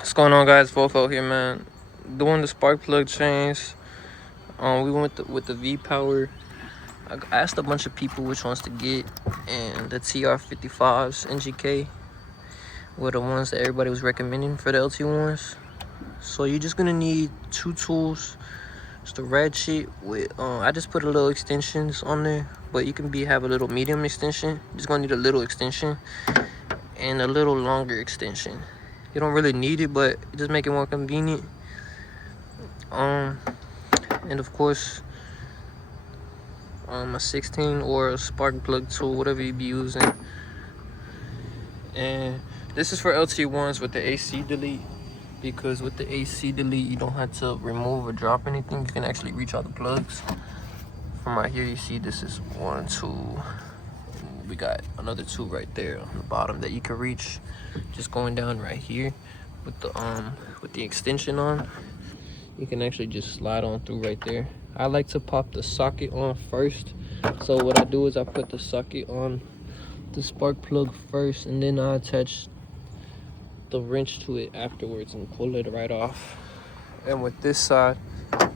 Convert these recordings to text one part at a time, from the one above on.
What's going on, guys? Fofo here, man. Doing the spark plug change. We went with the V power. I asked a bunch of people which ones to get, and the TR55s NGK were the ones that everybody was recommending for the LT1s. So you're just gonna need two tools. It's the ratchet with I just put a little extensions on there, but you can have a little medium extension. You're just gonna need a little extension and a little longer extension. You don't really need it, but it just make it more convenient. And of course, a 16 or a spark plug tool, whatever you be using. And this is for LT1s with the AC delete, because with the AC delete, you don't have to remove or drop anything. You can actually reach out the plugs. From right here, you see this is 1, 2. We got another 2 right there on the bottom that you can reach. Just going down right here with the extension on. You can actually just slide on through right there. I like to pop the socket on first. So what I do is I put the socket on the spark plug first, and then I attach the wrench to it afterwards and pull it right off. And with this side, I'm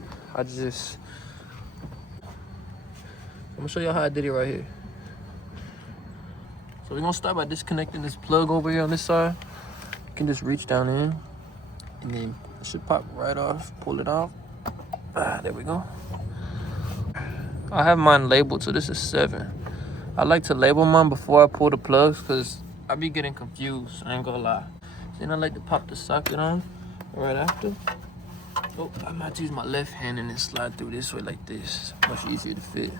gonna show y'all how I did it right here. So we're gonna start by disconnecting this plug over here on this side. You can just reach down in, and then it should pop right off. Pull it off. There we go. I have mine labeled, so this is 7. I like to label mine before I pull the plugs, because I be getting confused, I ain't gonna lie. Then I like to pop the socket on right after. Oh, I might use my left hand and then slide through this way like this. Much easier to fit.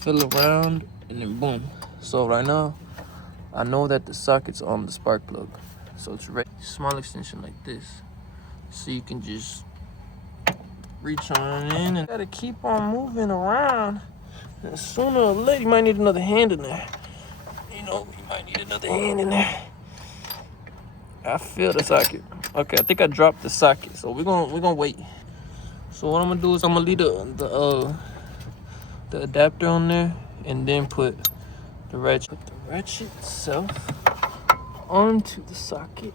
Fill around and then boom. So right now, I know that the socket's on the spark plug. So it's ready. Small extension like this. So you can just reach on in and gotta keep on moving around. And sooner or later, you might need another hand in there. You know, you might need another hand in there. I feel the socket. Okay, I think I dropped the socket, so we're gonna wait. So what I'm gonna do is I'm gonna leave the adapter on there, and then put the ratchet. Put the ratchet itself onto the socket.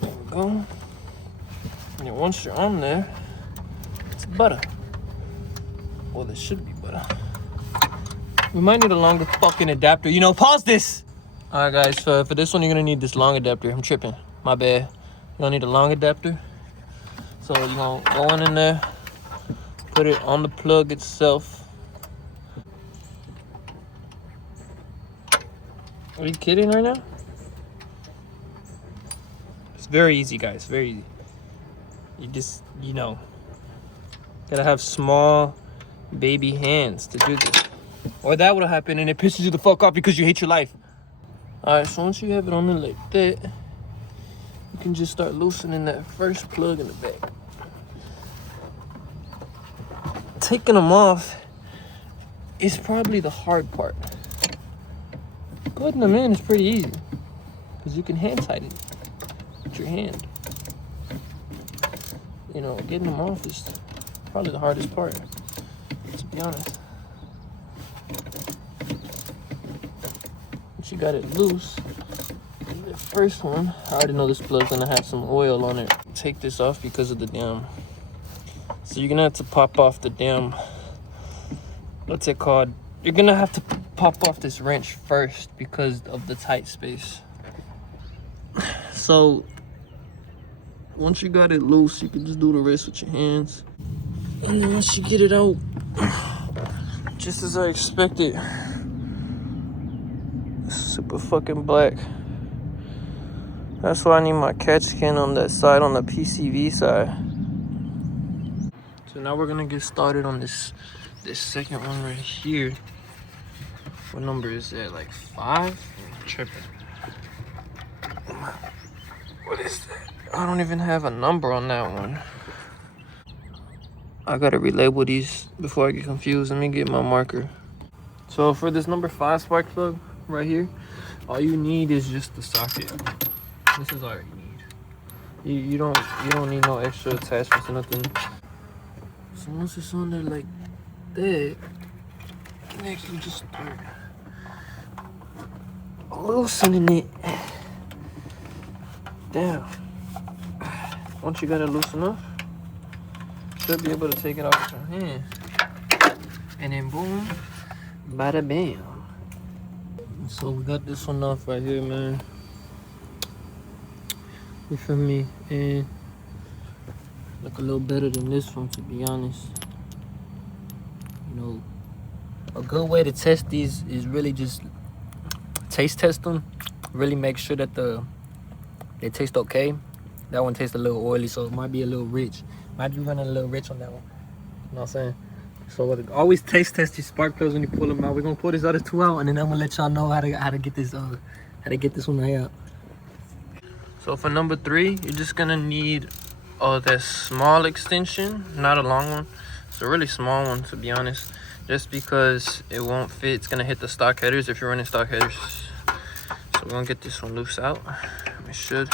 There we go. And then once you're on there, it's butter. Well, it should be butter. We might need a longer fucking adapter. You know, pause this. All right, guys, for this one, you're gonna need this long adapter. I'm tripping, my bad. You're gonna need a long adapter. So you're gonna go in there, put it on the plug itself. Are you kidding right now? It's very easy, guys, very easy. You just, you know, gotta have small baby hands to do this. Or that would happen and it pisses you the fuck off because you hate your life. All right, so once you have it on there like that, you can just start loosening that first plug in the back. Taking them off is probably the hard part. Putting them in is pretty easy, because you can hand tighten it with your hand. You know, getting them off is probably the hardest part, to be honest. Once you got it loose, the first one, I already know this plug's gonna have some oil on it. Take this off because of the damn. So you're gonna have to pop off the damn, what's it called? You're gonna have to pop off this wrench first because of the tight space. So once you got it loose, you can just do the rest with your hands. And then once you get it out, just as I expected, super fucking black. That's why I need my catch can on that side, on the PCV side. So now we're gonna get started on this second one right here. What number is that? Like 5? I'm tripping. What is that? I don't even have a number on that one. I gotta relabel these before I get confused. Let me get my marker. So for this number 5 spark plug right here, all you need is just the socket. This is all you need. You don't need no extra attachments or nothing. So once it's on there like that, you can actually just start loosening it. Damn. Once you got it loose enough, should be able to take it off with your hand. And then boom, bada bam. So we got this one off right here, man. You feel me? And look a little better than this one, to be honest. You know, a good way to test these is really just taste test them. Really make sure that they taste okay. That one tastes a little oily, so it might be a little rich. Might be running a little rich on that one. You know what I'm saying? So always taste test your spark plugs when you pull them out. We're gonna pull these other two out, and then I'm gonna let y'all know how to get this one right out. So for number 3, you're just gonna need that small extension, not a long one. It's a really small one, to be honest, just because it won't fit. It's gonna hit the stock headers if you're running stock headers. So we're gonna get this one loose out. We should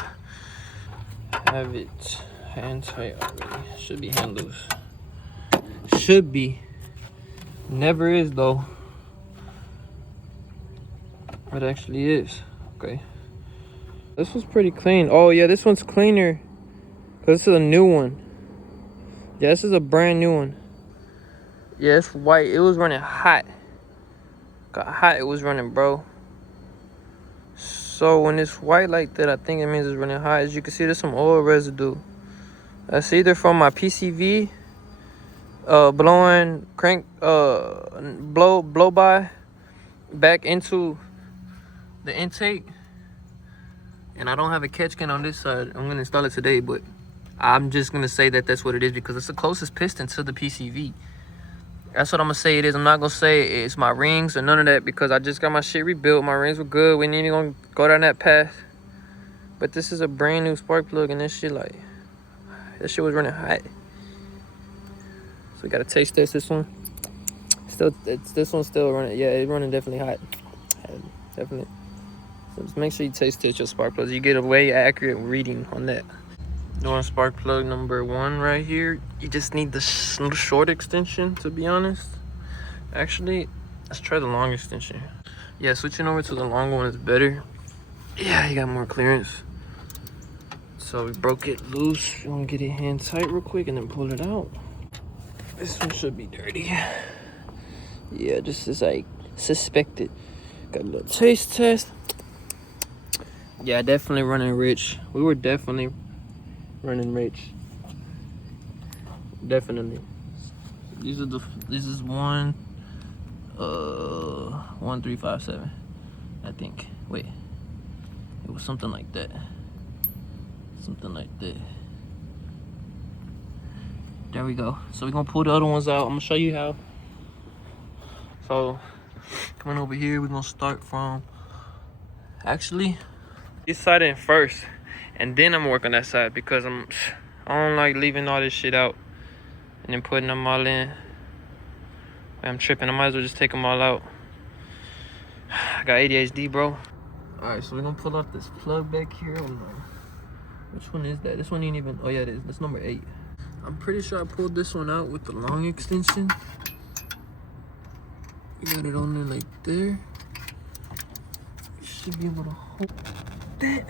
have it hand tight already. Should be hand loose. Should be. Never is though. It actually is. Okay. This one's pretty clean. Oh yeah, this one's cleaner because this is a new one. Yeah, this is a brand new one. Yeah, it's white. It was running hot. Got hot, it was running, bro. So when it's white like that, I think it means it's running hot. As you can see, there's some oil residue. That's either from my PCV blowing crank blow by back into the intake. And I don't have a catch can on this side. I'm gonna install it today, but I'm just gonna say that that's what it is because it's the closest piston to the PCV. That's what I'm gonna say it is. I'm not gonna say it's my rings or none of that because I just got my shit rebuilt. My rings were good. We ain't even gonna go down that path. But this is a brand new spark plug, and this shit was running hot. So we gotta taste test this one. This one's still running. Yeah, it's running definitely hot. Definitely. So just make sure you taste test your spark plugs. You get a way accurate reading on that. Doing spark plug number 1 right here. You just need the short extension, to be honest. Actually, let's try the long extension. Yeah, switching over to the long one is better. Yeah, you got more clearance. So we broke it loose. You want to get it hand tight real quick and then pull it out. This one should be dirty. Yeah, just as I suspected. Got a little taste test. Yeah, definitely running rich. We were definitely running rich. Definitely. This is 1357, I think. Wait, it was something like that. There we go. So we're gonna pull the other ones out. I'm gonna show you how. So coming over here, we're gonna start from actually this side in first, and then I'm working that side because I don't like leaving all this shit out and then putting them all in. I'm tripping. I might as well just take them all out. I got ADHD, bro. Alright, so we're gonna pull off this plug back here. Oh no. Which one is that? This one ain't even. Oh yeah, it is. That's number 8. I'm pretty sure I pulled this one out with the long extension. We got it on there like there. You should be able to hold that.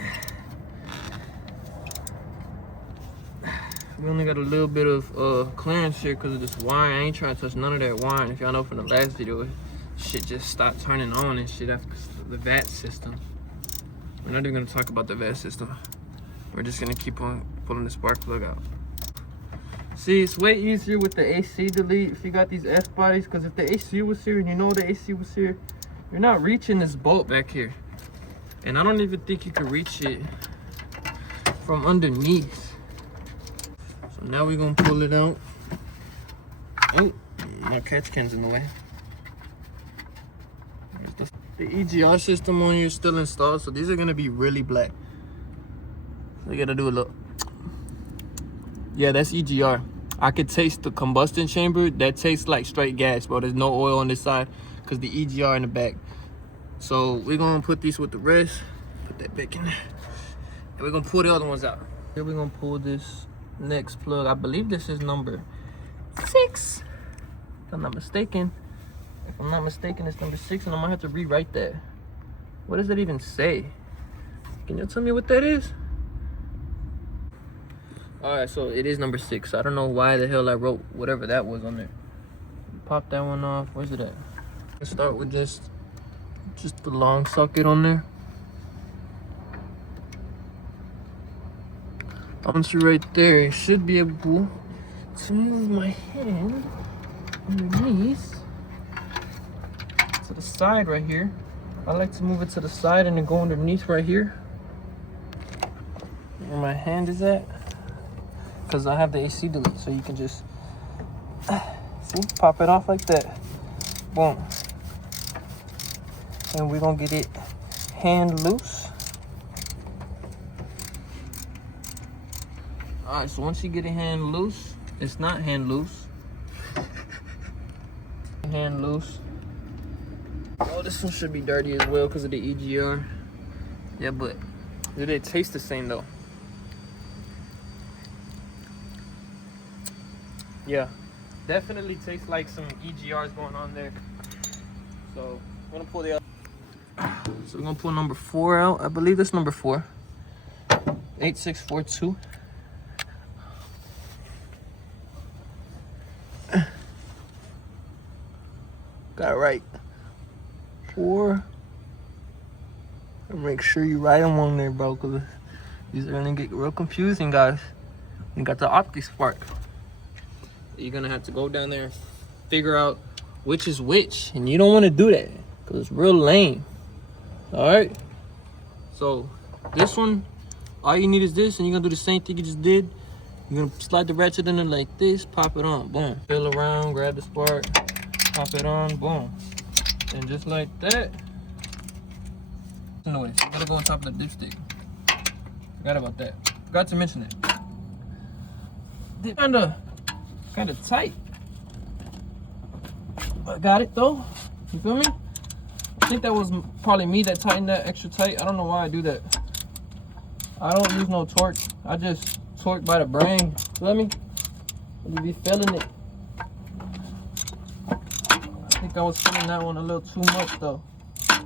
We only got a little bit of clearance here because of this wire. I ain't trying to touch none of that wire. If y'all know from the last video, shit just stopped turning on and shit after the VAT system. We're not even gonna talk about the VAT system. We're just gonna keep on pulling the spark plug out. See, it's way easier with the AC delete if you got these S bodies, because if the AC was here and you know the AC was here, you're not reaching this bolt back here. And I don't even think you can reach it from underneath. So now we're gonna pull it out. Oh, my catch can's in the way. The EGR system on here is still installed, so these are gonna be really black. So you gotta do a look. Yeah, that's EGR. I could taste the combustion chamber. That tastes like straight gas, bro. There's no oil on this side because the EGR in the back. So we're gonna put these with the rest. Put that back in there. And we're gonna pull the other ones out. Here we're gonna pull this next plug. I believe this is number 6. If I'm not mistaken. If I'm not mistaken, it's number 6, and I'm gonna have to rewrite that. What does that even say? Can you tell me what that is? Alright, so it is number 6. I don't know why the hell I wrote whatever that was on there. Pop that one off. Where's it at? Let's start with just the long socket on there. Once you're right there, you should be able to move my hand underneath to the side right here. I like to move it to the side and then go underneath right here where my hand is at, because I have the AC delete, so you can just see, pop it off like that. Boom. And we're gonna get it hand loose. Alright, so once you get a hand loose, it's not hand loose. Hand loose. Oh, this one should be dirty as well because of the EGR. Yeah, but do they taste the same though? Yeah, definitely tastes like some EGRs going on there. So I'm gonna pull the other. So we're gonna pull number 4 out. I believe that's number 4. 8642. Got it right. 4. Make sure you write them on there, bro, because these are gonna get real confusing, guys. You got the optic spark. You're gonna have to go down there and figure out which is which, and you don't want to do that because it's real lame. All right. So this one, all you need is this, and you're gonna do the same thing you just did. You're gonna slide the ratchet in there like this, pop it on, boom. Feel around, grab the spark, pop it on, boom. And just like that. No way, you gotta go on top of the dipstick. Forgot about that. Forgot to mention it. Kinda tight. But got it though. You feel me? I think that was probably me that tightened that extra tight. I don't know why I do that. I don't use no torque. I just torque by the brain. Feel me? You be feeling it. I think I was feeling that one a little too much though.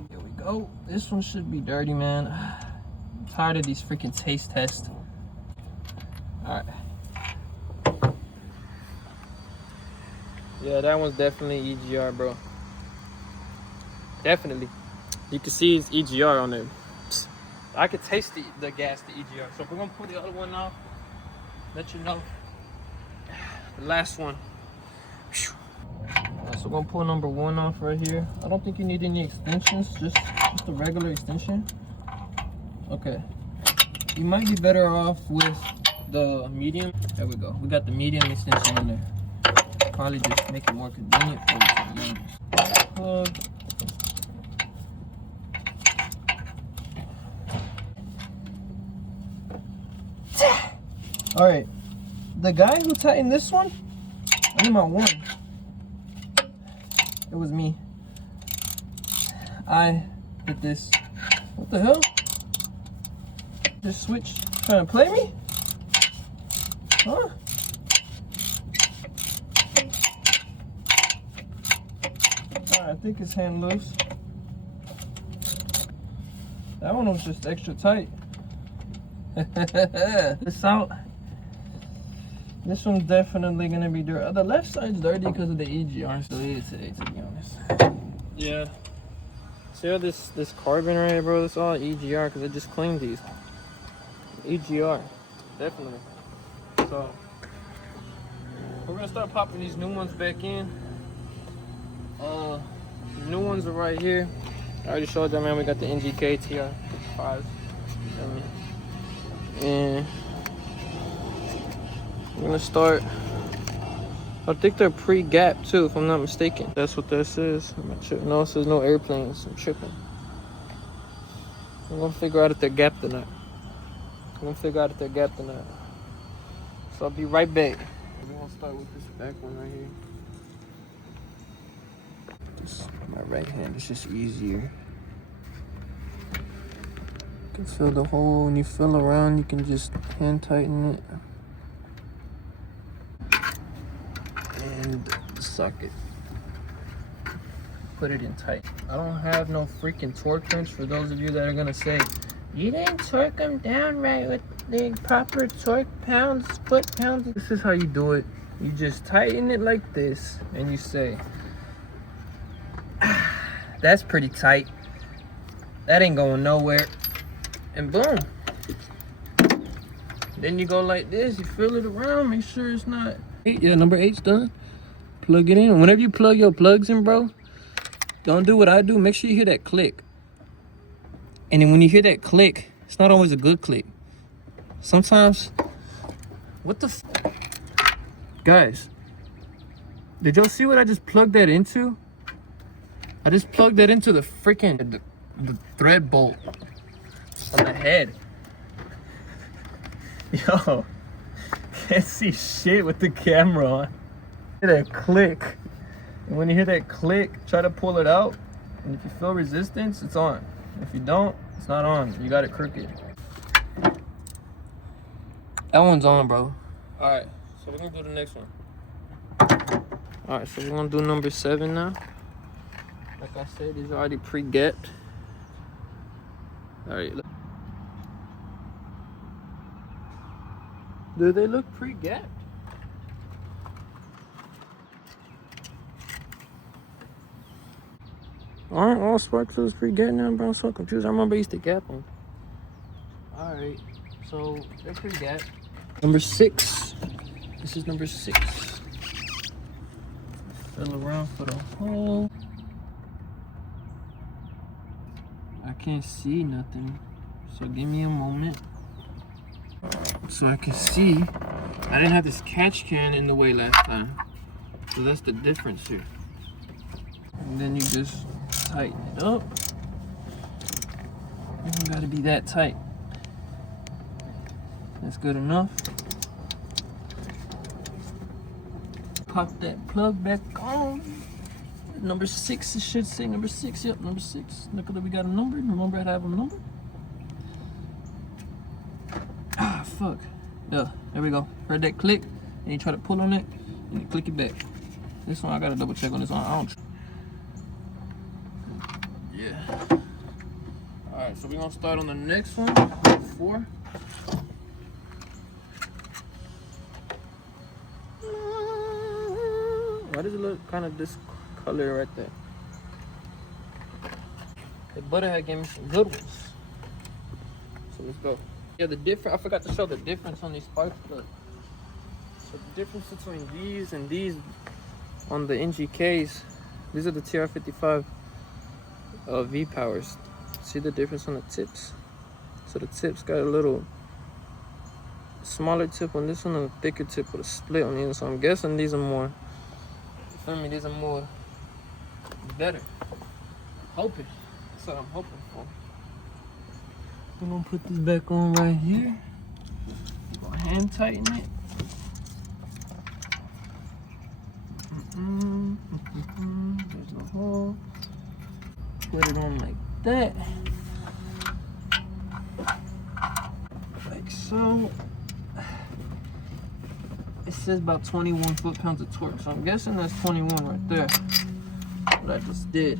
Here we go. This one should be dirty, man. I'm tired of these freaking taste tests. Alright. Yeah, that one's definitely EGR, bro. Definitely. You can see it's EGR on there. Psst. I could taste the gas, the EGR. So we're gonna pull the other one off. Let you know. The last one. So we're gonna pull number 1 off right here. I don't think you need any extensions, just a regular extension. Okay. You might be better off with the medium. There we go. We got the medium extension in there. Probably just make it more convenient for you, to be honest. Plug. All right, the guy who tightened this one, I need my 1. It was me. I did this. What the hell? This switch trying to play me? Huh? I think it's hand loose. That one was just extra tight. This out. This one's definitely gonna be dirty. The left side's dirty because of the EGR, so it is today, to be honest. Yeah. See all this carbon right here, bro? It's all EGR because I just cleaned these. EGR, definitely. So we're gonna start popping these new ones back in. New ones are right here. I already showed them, man. We got the NGK TR5s. And we're gonna start. I think they're pre-gap too, if I'm not mistaken. That's what this is. I'm not sure. No, it says no airplanes. I'm tripping. I'm gonna figure out if they're gapped or not. So I'll be right back. We're gonna start with this back one right here. My right hand is just easier. You can feel the hole. When you feel around, you can just hand tighten it. And the socket. Put it in tight. I don't have no freaking torque wrench for those of you that are gonna say, you didn't torque them down right with the proper torque pounds, foot pounds. This is how you do it. You just tighten it like this and you say, that's pretty tight. That ain't going nowhere. And boom. Then you go like this, you feel it around, make sure it's not. Yeah, number 8's done. Plug it in. Whenever you plug your plugs in, bro, don't do what I do. Make sure you hear that click. And then when you hear that click, it's not always a good click. Sometimes, what the f? Guys, did y'all see what I just plugged that into? I just plugged that into the freaking the thread bolt on the head. Yo, can't see shit with the camera on. Hear that click. And when you hear that click, try to pull it out. And if you feel resistance, it's on. If you don't, it's not on. You got it crooked. That one's on, bro. Alright, so we're gonna do the next one. Alright, so we're gonna do number 7 now. Like I said, these are already pre-gapped. Alright. Do they look pre-gapped? Aren't all spark plugs pre-gapped now, bro? I'm so confused. I remember I used to gap them. Alright, so they're pre-gapped. Number 6. This is number 6. Fill around for the hole. I can't see nothing, so give me a moment so I can see. I didn't have this catch can in the way last time, so that's the difference here. And then you just tighten it up. You don't gotta be that tight. That's good enough. Pop that plug back on. Number 6, it should say number 6. Yep, number 6. Look at that, we got a number. Remember I have a number. Ah, fuck. Yeah, there we go. Heard that click, and you try to pull on it, and you click it back. This one I gotta double check on this one. I don't. Yeah. All right, so we're gonna start on the next one. 4. Why does it look kind of this color right there? The Butterhead gave me some good ones. So let's go. Yeah, the difference, I forgot to show the difference on these spark plugs. So the difference between these and these on the NGKs, these are the TR55 V-Powers. See the difference on the tips? So the tips got a little smaller tip on this one and a thicker tip with a split on the end. So I'm guessing these are more, you feel me, these are more better. Hoping. That's what I'm hoping for. I'm gonna put this back on right here. I'm gonna hand tighten it. There's no hole. Put it on like that. Like so. It says about 21 foot-pounds of torque, so I'm guessing that's 21 right there. What I just did.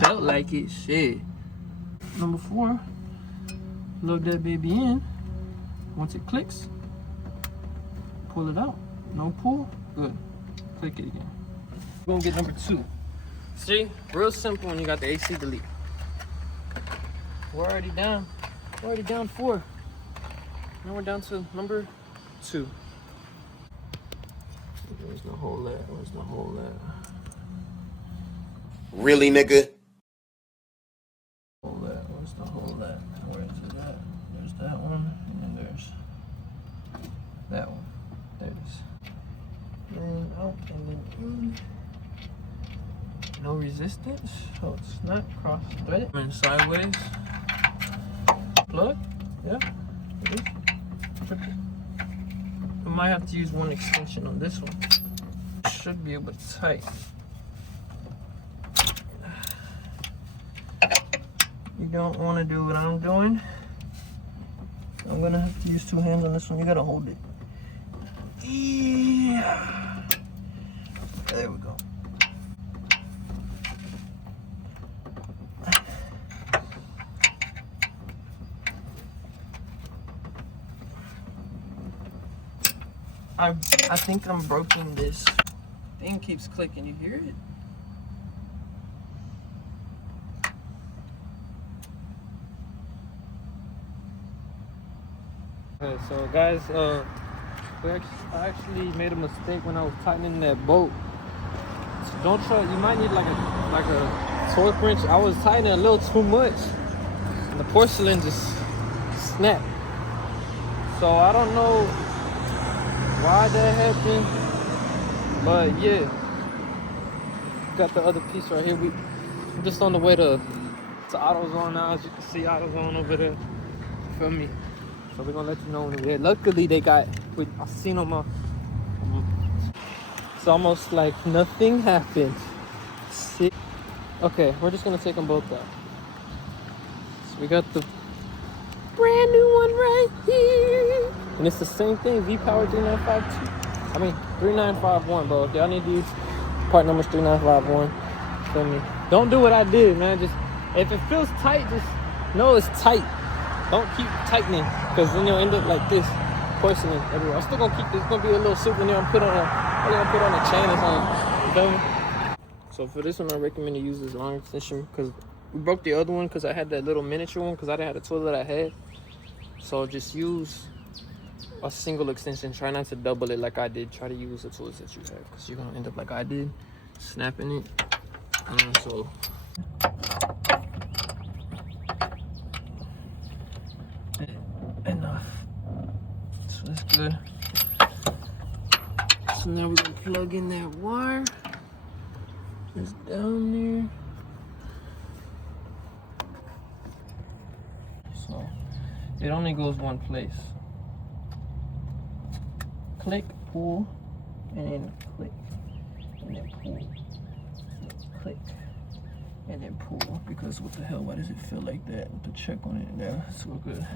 Felt like it, shit. Number 4, plug that baby in. Once it clicks, pull it out. No pull, good. Click it again. We're gonna get number 2. See, real simple when you got the AC delete. We're already down. We're already down 4. Now we're down to number 2. Where's the hole at? Where's the hole at? Really, nigga? Hole at? Where's the hole at? Where is it at? There's that one, and then there's that one. There it is. And out, and then in. No resistance, so it's not cross-threaded. And sideways. Plug. Yeah, it is. I might have to use one extension on this one. Should be able to tighten. You don't want to do what I'm doing. I'm gonna have to use 2 hands on this one. You gotta hold it. Yeah. There we go. I think I'm broken this. Thing keeps clicking, you hear it? Okay, so guys, I actually made a mistake when I was tightening that bolt. So don't try. You might need like a torque wrench. I was tightening a little too much, and the porcelain just snapped. So I don't know why that happened, but yeah, got the other piece right here. I'm just on the way to AutoZone now. As you can see, AutoZone over there. Feel me? So we're gonna let you know when we're there. Luckily, they got. I seen them. It's almost like nothing happened. See? Okay, we're just gonna take them both out. So we got the brand new one right here, and it's the same thing. V-Power 3952. I mean 3951, bro. Y'all need these. Part number's 3951. Feel me? Don't do what I did, man. Just if it feels tight, just know it's tight. Don't keep tightening, because then you'll end up like this, porcelain everywhere. I'm still gonna keep this. It's gonna be a little souvenir. I'm gonna put on a chain or something. You feel me? So for this one, I recommend you use this long extension, because we broke the other one because I had that little miniature one because I didn't have the tool that I had. So just use a single extension. Try not to double it like I did. Try to use the tools that you have, because you're gonna end up like I did, snapping it. So enough. So that's good. So now we're gonna plug in that wire. It's down there. So it only goes one place. Click, pull, and then click, and then pull, click, and then pull. Because what the hell? Why does it feel like that? With the check on it, yeah, it's so good.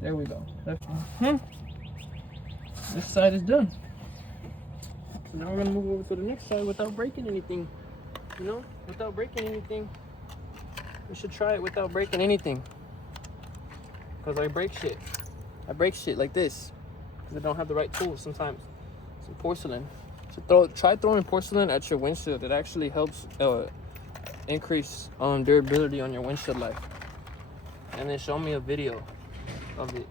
There we go. This side is done. So now we're gonna move over to the next side without breaking anything. You know, without breaking anything. We should try it without breaking anything. Cause I break shit. I break shit like this because I don't have the right tools sometimes. Some porcelain. So try throwing porcelain at your windshield. It actually helps increase durability on your windshield life. And then show me a video of it,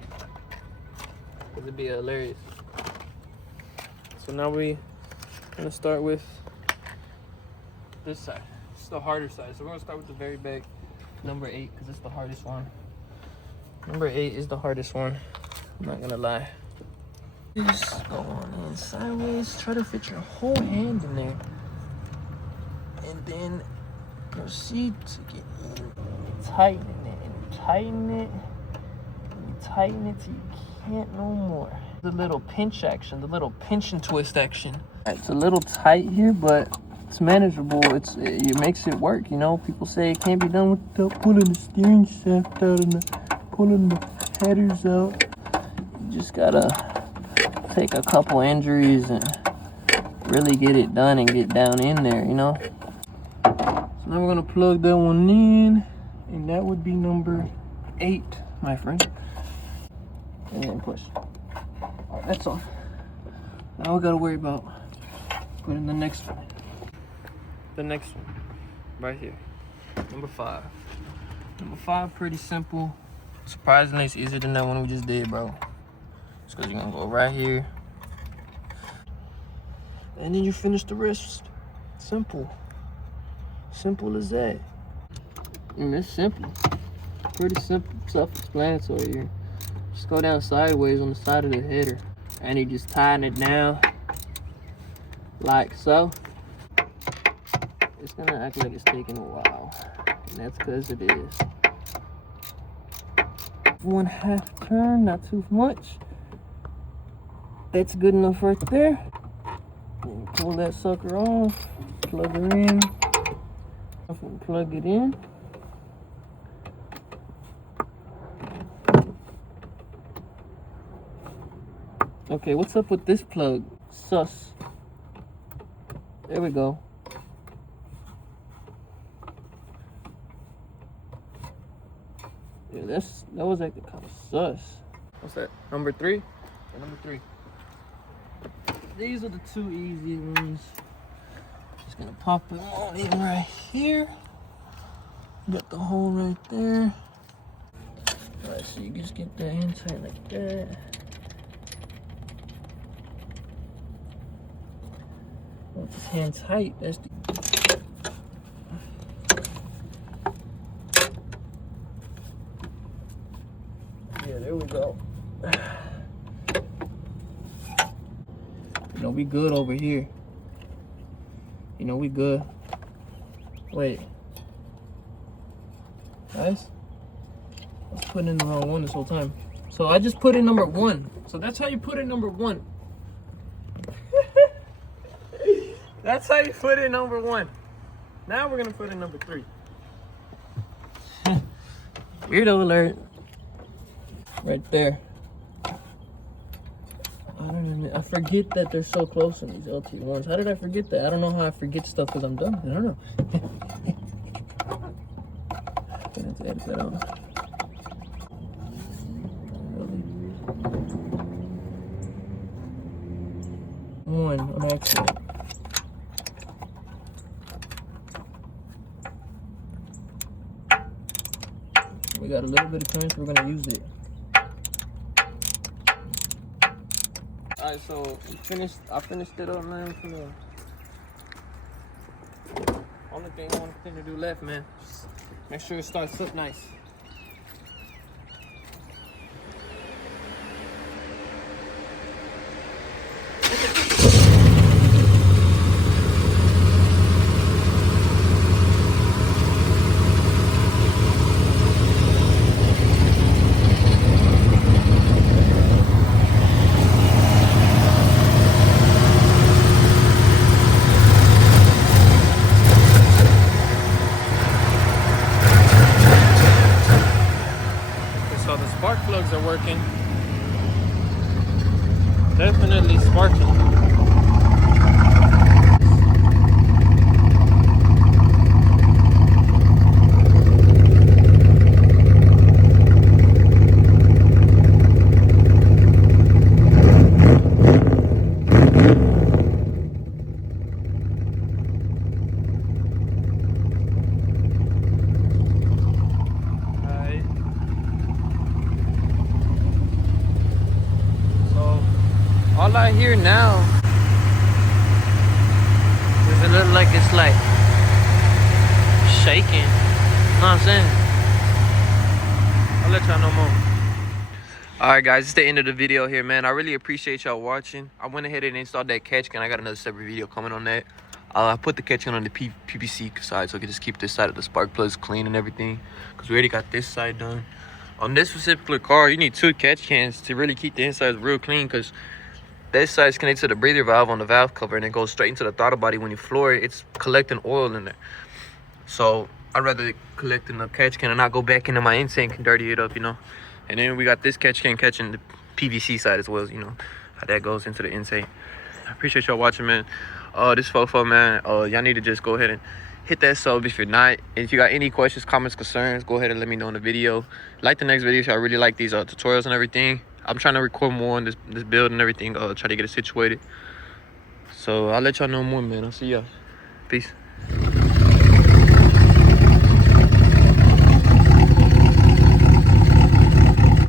because it'd be hilarious. So now we're gonna start with this side. It's the harder side. So we're gonna start with the very back, number 8, because it's the hardest one. Number 8 is the hardest one. I'm not gonna lie. Just go on in sideways. Try to fit your whole hand in there, and then proceed to get in. Tighten it and tighten it. Tighten it till you can't no more. The little pinch action, the little pinch and twist action. It's a little tight here, but it's manageable. It makes it work, you know. People say it can't be done without pulling the steering shaft out and pulling the headers out. You just gotta take a couple injuries and really get it done and get down in there, you know. So now we're gonna plug that one in, and that would be number 8, my friend. And then push. Alright, that's on. Now we gotta worry about putting the next one. The next one, right here. Number 5. Number 5, pretty simple. Surprisingly, it's easier than that one we just did, bro. Just because you're gonna go right here. And then you finish the rest. Simple. Simple as that. And it's simple. Pretty simple, self-explanatory here. Just go down sideways on the side of the header, and you just tighten it down like so. It's gonna act like it's taking a while, and that's because it is. 1/2 turn, not too much. That's good enough right there. And pull that sucker off, plug her in, plug it in. Okay, what's up with this plug? Sus. There we go. Yeah, that was acting kind of sus. What's that? Number 3? Or number 3? These are the 2 easy ones. Just gonna pop it on in right here. Got the hole right there. Alright, so you just get that in tight like that. Once it's hand tight, that's the... Yeah, there we go. You know, we good over here. You know, we good. Wait. Guys? I was putting in the wrong one this whole time. So I just put in number 1. So that's how you put in number 1. That's how you put in number 1. Now we're gonna put in number 3. Weirdo alert. Right there. I forget that they're so close in these LT1s. How did I forget that? I don't know how I forget stuff because I'm dumb. I don't know. I'm gonna have to edit that out. One on accident. We got a little bit of time, so we're gonna use it. Alright, so I finished it up, man. Only thing to do left, man. Just make sure it starts up nice. So the spark plugs are working. Definitely sparking. All I hear now is it look like it's like shaking. You know what I'm saying? I'll let y'all know more. Alright guys, it's the end of the video here, man. I really appreciate y'all watching. I went ahead and installed that catch can. I got another separate video coming on that. I put the catch can on the PVC side so I can just keep this side of the spark plugs clean and everything. Because we already got this side done. On this particular car, you need 2 catch cans to really keep the insides real clean, because this side is connected to the breather valve on the valve cover, and it goes straight into the throttle body. When you floor it, it's collecting oil in there. So I'd rather collect in the catch can and not go back into my intake and dirty it up, you know. And then we got this catch can catching the PVC side as well, you know, how that goes into the intake. I appreciate y'all watching, man. This fofo, man, y'all need to just go ahead and hit that sub if you're not. And if you got any questions, comments, concerns, go ahead and let me know in the video. Like the next video, so I really like these tutorials and everything. I'm trying to record more on this build and everything, try to get it situated. So I'll let y'all know more, man. I'll see y'all. Peace.